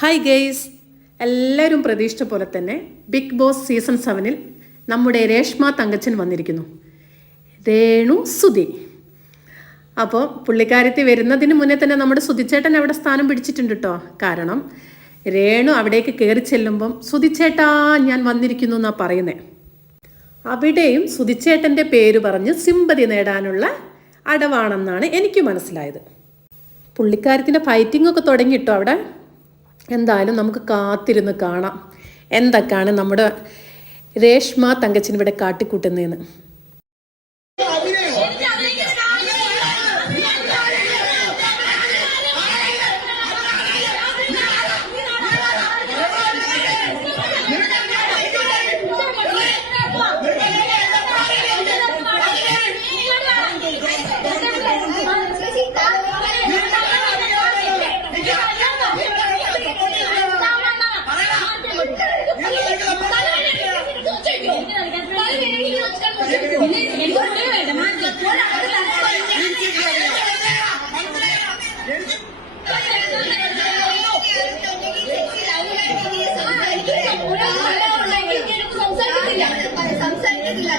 Hi guys എല്ലാവരും പ്രതീക്ഷിച്ച പോലെ തന്നെ ബിഗ് ബോസ് സീസൺ സെവനിൽ നമ്മുടെ രേഷ്മ തങ്കച്ചൻ വന്നിരിക്കുന്നു. രേണു സുധി. അപ്പോൾ പുള്ളിക്കാരത്തി വരുന്നതിന് മുന്നേ തന്നെ നമ്മുടെ സുധിച്ചേട്ടൻ അവിടെ സ്ഥാനം പിടിച്ചിട്ടുണ്ട് കേട്ടോ കാരണം രേണു അവിടേക്ക് കയറി ചെല്ലുമ്പം സുധിച്ചേട്ടാ ഞാൻ വന്നിരിക്കുന്നു എന്നാണ് പറയുന്നത് അവിടെയും സുധിച്ചേട്ടന്റെ പേര് പറഞ്ഞ് സിമ്പതി നേടാനുള്ള അടവാണെന്നാണ് എനിക്ക് മനസ്സിലായത്. പുള്ളിക്കാരത്തിന്റെ ഫൈറ്റിംഗ് ഒക്കെ തുടങ്ങിയിട്ടോ അവിടെ. എന്തായാലും നമുക്ക് കാത്തിരുന്ന് കാണാം. എന്തൊക്കെയാണ് നമ്മുടെ രേഷ്മ തങ്കച്ചൻ ഇവിടെ കാട്ടിക്കൂട്ടുന്നതെന്ന്. என்னோடவே வேண்டாமா സംസാരിക്കുന്നില്ല സംസാരിക്കുന്നില്ല